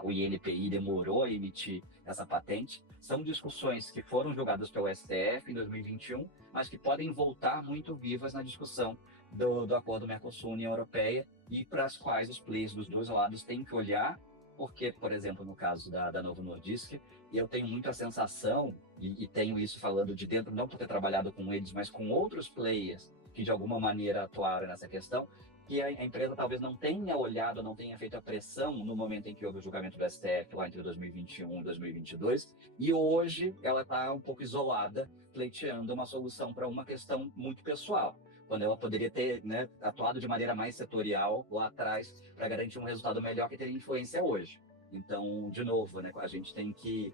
o INPI demorou a emitir essa patente. São discussões que foram julgadas pelo STF em 2021, mas que podem voltar muito vivas na discussão do acordo Mercosul-União Europeia e para as quais os players dos dois lados têm que olhar porque, por exemplo, no caso da Novo Nordisk, eu tenho muito a sensação, e tenho isso falando de dentro, não por ter trabalhado com eles, mas com outros players que de alguma maneira atuaram nessa questão, que a empresa talvez não tenha olhado, não tenha feito a pressão no momento em que houve o julgamento do STF, lá entre 2021 e 2022, e hoje ela está um pouco isolada, pleiteando uma solução para uma questão muito pessoal, quando ela poderia ter, né, atuado de maneira mais setorial lá atrás para garantir um resultado melhor que teria influência hoje. Então, de novo, né, a gente tem que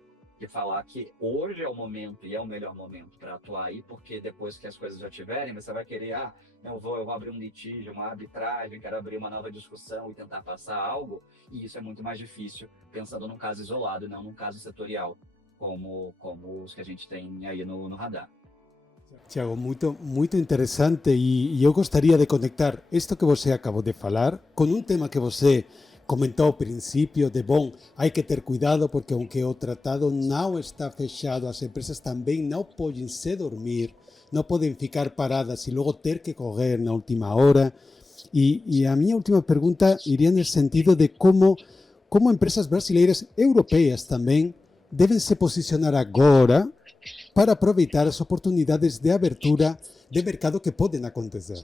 falar que hoje é o momento e é o melhor momento para atuar aí, porque depois que as coisas já tiverem, você vai querer, eu vou abrir um litígio, uma arbitragem, quero abrir uma nova discussão e tentar passar algo, e isso é muito mais difícil pensando num caso isolado e não num caso setorial, como os que a gente tem aí no radar. Tiago, muito interessante e eu gostaria de conectar isto que você acabou de falar com um tema que você comentou ao princípio de, há que ter cuidado porque aunque o tratado não está fechado, as empresas também não podem se dormir, não podem ficar paradas e logo ter que correr na última hora. E a minha última pergunta iria nesse sentido de como empresas brasileiras, europeias também, devem se posicionar agora para aproveitar as oportunidades de abertura de mercado que podem acontecer.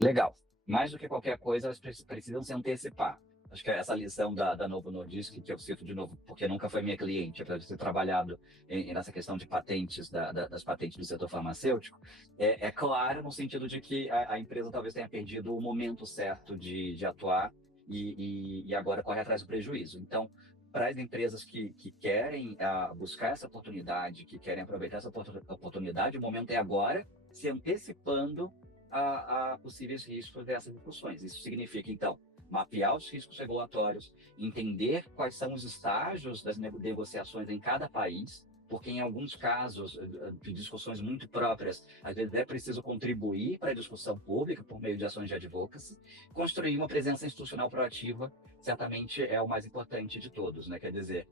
Legal. Mais do que qualquer coisa, elas precisam se antecipar. Acho que é essa lição da Novo Nordisk, que eu cito de novo, porque nunca foi minha cliente, apesar de ter trabalhado nessa questão de patentes, das patentes do setor farmacêutico, é claro no sentido de que a empresa talvez tenha perdido o momento certo de atuar e agora corre atrás do prejuízo. Então, para as empresas que querem buscar essa oportunidade, que querem aproveitar essa oportunidade, o momento é agora, se antecipando a possíveis riscos dessas discussões. Isso significa, então, mapear os riscos regulatórios, entender quais são os estágios das negociações em cada país, porque em alguns casos de discussões muito próprias, às vezes é preciso contribuir para a discussão pública por meio de ações de advocacy. Construir uma presença institucional proativa certamente é o mais importante de todos, né? Quer dizer,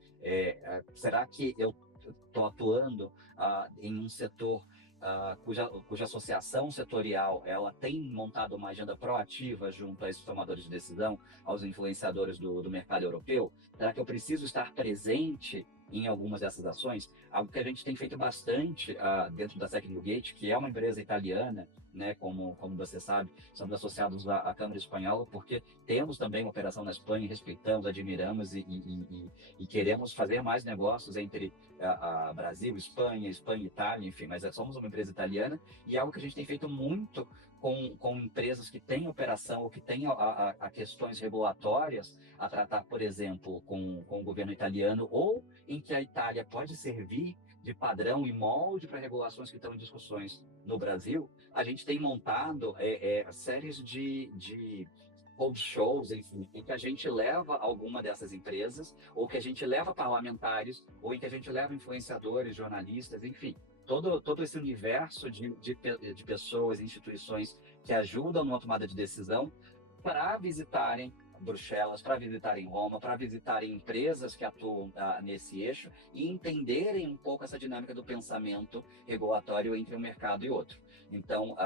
será que eu estou atuando em um setor cuja associação setorial ela tem montado uma agenda proativa junto a esses tomadores de decisão, aos influenciadores do mercado europeu? Será que eu preciso estar presente em algumas dessas ações? Algo que a gente tem feito bastante dentro da Sec Newgate, que é uma empresa italiana, né, como você sabe, somos associados à Câmara Espanhola, porque temos também uma operação na Espanha, respeitamos, admiramos e queremos fazer mais negócios entre Brasil, Espanha e Itália, enfim, mas somos uma empresa italiana e é algo que a gente tem feito muito com empresas que têm operação ou que têm questões regulatórias a tratar, por exemplo, com o governo italiano, ou em que a Itália pode servir de padrão e molde para regulações que estão em discussões no Brasil. A gente tem montado séries de cold shows, enfim, em que a gente leva alguma dessas empresas, ou que a gente leva parlamentares, ou em que a gente leva influenciadores, jornalistas, enfim, todo esse universo de pessoas e instituições que ajudam numa tomada de decisão para visitarem Bruxelas, para visitarem Roma, para visitarem empresas que atuam nesse eixo e entenderem um pouco essa dinâmica do pensamento regulatório entre um mercado e outro. Então,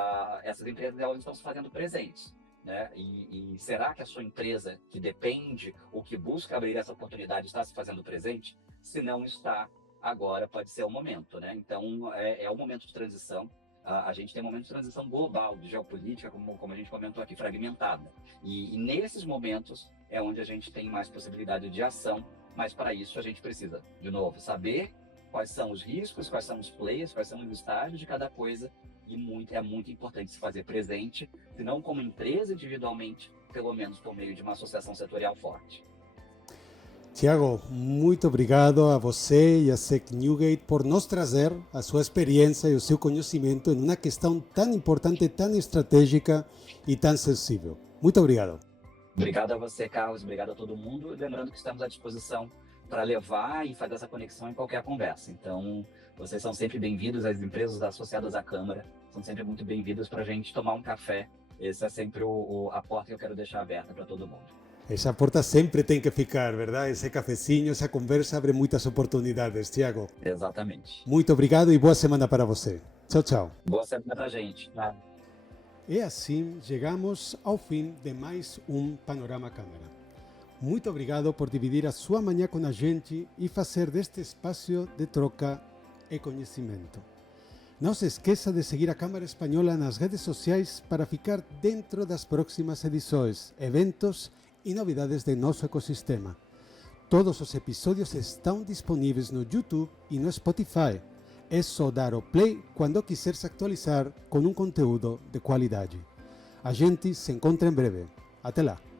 essas empresas elas estão se fazendo presentes, né? E será que a sua empresa, que depende ou que busca abrir essa oportunidade, está se fazendo presente? Se não está, agora pode ser o momento, né? Então, é um momento de transição. A gente tem um momento de transição global, de geopolítica, como a gente comentou aqui, fragmentada. E nesses momentos é onde a gente tem mais possibilidade de ação, mas para isso a gente precisa, de novo, saber quais são os riscos, quais são os players, quais são os estágios de cada coisa, e é muito importante se fazer presente, se não como empresa individualmente, pelo menos por meio de uma associação setorial forte. Tiago, muito obrigado a você e a Sec Newgate por nos trazer a sua experiência e o seu conhecimento em uma questão tão importante, tão estratégica e tão sensível. Muito obrigado. Obrigado a você, Carlos. Obrigado a todo mundo. Lembrando que estamos à disposição para levar e fazer essa conexão em qualquer conversa. Então, vocês são sempre bem-vindos, as empresas associadas à Câmara são sempre muito bem-vindas para a gente tomar um café. Essa é sempre a porta que eu quero deixar aberta para todo mundo. Essa porta sempre tem que ficar, verdade? Esse cafezinho, essa conversa abre muitas oportunidades, Tiago. Exatamente. Muito obrigado e boa semana para você. Tchau, tchau. Boa semana para a gente. Tá? E assim chegamos ao fim de mais um Panorama Câmara. Muito obrigado por dividir a sua manhã com a gente e fazer deste espaço de troca e conhecimento. Não se esqueça de seguir a Câmara Espanhola nas redes sociais para ficar dentro das próximas edições, eventos e novidades de nosso ecossistema. Todos os episódios estão disponíveis no YouTube e no Spotify. É só dar o play quando quiser se atualizar com um conteúdo de qualidade. A gente se encontra em breve. Até lá!